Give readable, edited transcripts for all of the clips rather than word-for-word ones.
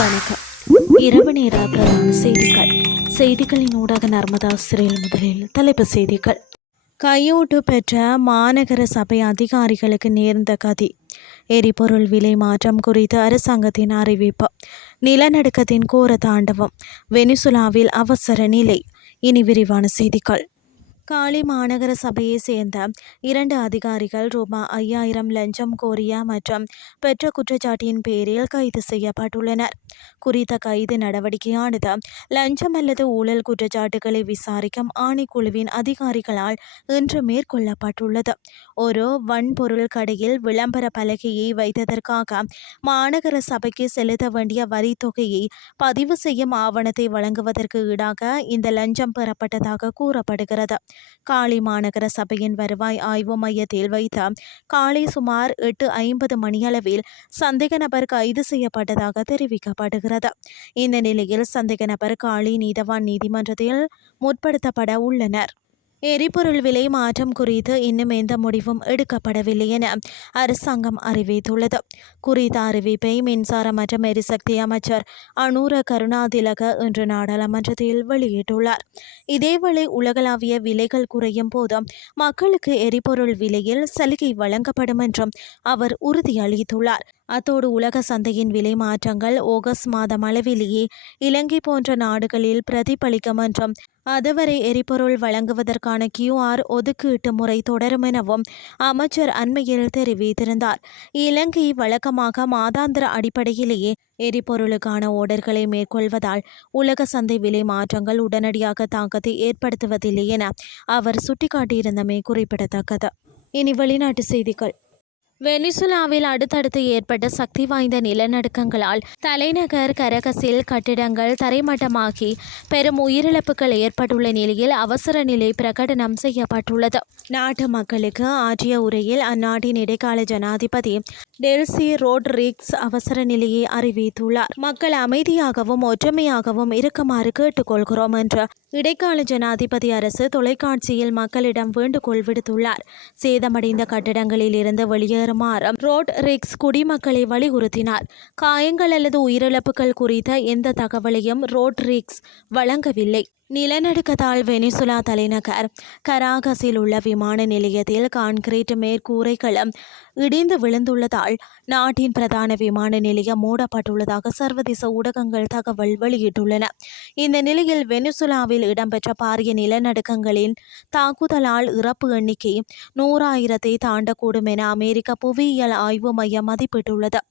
வணக்கம். இரவு நேர பிரதான செய்திகள். செய்திகளின் ஊடாக நர்மதா சிறையில் முதலில் தலைப்புச் செய்திகள். கையூட்டு பெற்ற மாநகர சபை அதிகாரிகளுக்கு நேர்ந்த கதி. எரிபொருள் விலை மாற்றம் குறித்து அரசாங்கத்தின் அறிவிப்பு. நிலநடுக்கத்தின் கோர தாண்டவம். வெனிசுலாவில் அவசர நிலை. இனி விரிவான செய்திகள். காலி மாநகர சபையை சேர்ந்த 2 அதிகாரிகள் ரூபாய் 5000 லஞ்சம் கோரிய மற்றும் பெற்ற குற்றச்சாட்டின் பேரில் கைது செய்யப்பட்டுள்ளனர். குறித்த கைது நடவடிக்கையானது லஞ்சம் அல்லது ஊழல் குற்றச்சாட்டுகளை விசாரிக்கும் ஆணைக்குழுவின் அதிகாரிகளால் இன்று மேற்கொள்ளப்பட்டுள்ளது. ஒரு வன்பொருள் கடையில் விளம்பர பலகையை வைத்ததற்காக மாநகர சபைக்கு செலுத்த வேண்டிய வரி தொகையை பதிவு செய்யும் ஆவணத்தை வழங்குவதற்கு ஈடாக இந்த லஞ்சம் பெறப்பட்டதாக கூறப்படுகிறது. காலி மாநகர சபையின் வருவாய் ஆய்வு மையத்தில் வைத்த காலை சுமார் 8:50 மணியளவில் சந்தேக நபர் கைது செய்யப்பட்டதாக தெரிவிக்கப்படுகிறது. இந்த நிலையில் சந்தேக நபர் காலி நீதவான் நீதிமன்றத்தில் முற்படுத்தப்பட உள்ளனர். எரிபொருள் விலை மாற்றம் குறித்து இன்னும் எந்த முடிவும் எடுக்கப்படவில்லை என அரசாங்கம் அறிவித்துள்ளது. குறித்த அறிவிப்பை மின்சார மற்றும் எரிசக்தி அமைச்சர் அனுர கருணாதிலக இன்று நாடாளுமன்றத்தில் வெளியிட்டுள்ளார். இதேவேளை உலகளாவிய விலைகள் குறையும் போது மக்களுக்கு எரிபொருள் விலையில் சலுகை வழங்கப்படும் என்றும் அவர் உறுதியளித்துள்ளார். அத்தோடு உலக சந்தையின் விலை மாற்றங்கள் ஆகஸ்ட் மாதம் அளவிலேயே இலங்கை போன்ற நாடுகளில் பிரதிபலிக்கும் என்றும் அதுவரை எரிபொருள் வழங்குவதற்கான QR ஒதுக்கீட்டு முறை தொடரும் எனவும் அமைச்சர் அண்மையில் தெரிவித்திருந்தார். இலங்கை வழக்கமாக மாதாந்திர அடிப்படையிலேயே எரிபொருளுக்கான ஓர்டர்களை மேற்கொள்வதால் உலக சந்தை விலை மாற்றங்கள் உடனடியாக தாக்கத்தை ஏற்படுத்துவதில்லை என அவர் சுட்டிக்காட்டியிருந்தமை குறிப்பிடத்தக்கது. இனி வெளிநாட்டு செய்திகள். வெனிசுலாவில் அடுத்தடுத்து ஏற்பட்ட சக்தி வாய்ந்த நிலநடுக்கங்களால் தலைநகர் கரகஸில் கட்டிடங்கள் தரைமட்டமாகி பெரும் உயிரிழப்புகள் ஏற்பட்டுள்ள நிலையில் அவசர நிலை பிரகடனம் செய்யப்பட்டுள்ளது. நாட்டு மக்களுக்கு ஆற்றிய உரையில் அந்நாட்டின் இடைக்கால ஜனாதிபதி டெல்சி ரோட்ரிக்ஸ் அவசர நிலையை அறிவித்துள்ளார். மக்கள் அமைதியாகவும் ஒற்றுமையாகவும் இருக்குமாறு கேட்டுக்கொள்கிறோம் என்று இடைக்கால ஜனாதிபதி அரசு தொலைக்காட்சியில் மக்களிடம் வேண்டுகோள் விடுத்துள்ளார். சேதமடைந்த கட்டிடங்களில் இருந்து வெளியேறுமாறு ரோட்ரிக்ஸ் குடிமக்களை வலியுறுத்தினார். காயங்கள் அல்லது உயிரிழப்புகள் குறித்த எந்த தகவலையும் ரோட்ரிக்ஸ் வழங்கவில்லை. நிலநடுக்கத்தால் வெனிசுலா தலைநகர் கராகஸில் உள்ள விமான நிலையத்தில் கான்கிரீட் மேற்கூரைகளும் இடிந்து விழுந்துள்ளதால் நாட்டின் பிரதான விமான நிலையம் மூடப்பட்டுள்ளதாக சர்வதேச ஊடகங்கள் தகவல் வெளியிட்டுள்ளன. இந்த நிலையில் வெனிசுலாவில் இடம்பெற்ற பாரிய நிலநடுக்கங்களின் தாக்குதலால் இறப்பு எண்ணிக்கை 100,000 தாண்டக்கூடும் என அமெரிக்க புவியியல் ஆய்வு மையம் மதிப்பிட்டுள்ளது.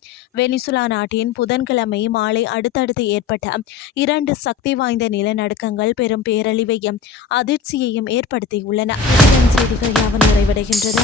வெனிசுலா நாட்டின் புதன்கிழமை மாலை அடுத்தடுத்து ஏற்பட்ட 2 சக்தி வாய்ந்த நிலநடுக்கங்கள் பெரும் பேரழிவையும் அதிர்ச்சியையும் ஏற்படுத்தியுள்ளன. செய்திகள் யாவும் நிறைவடைகின்றது.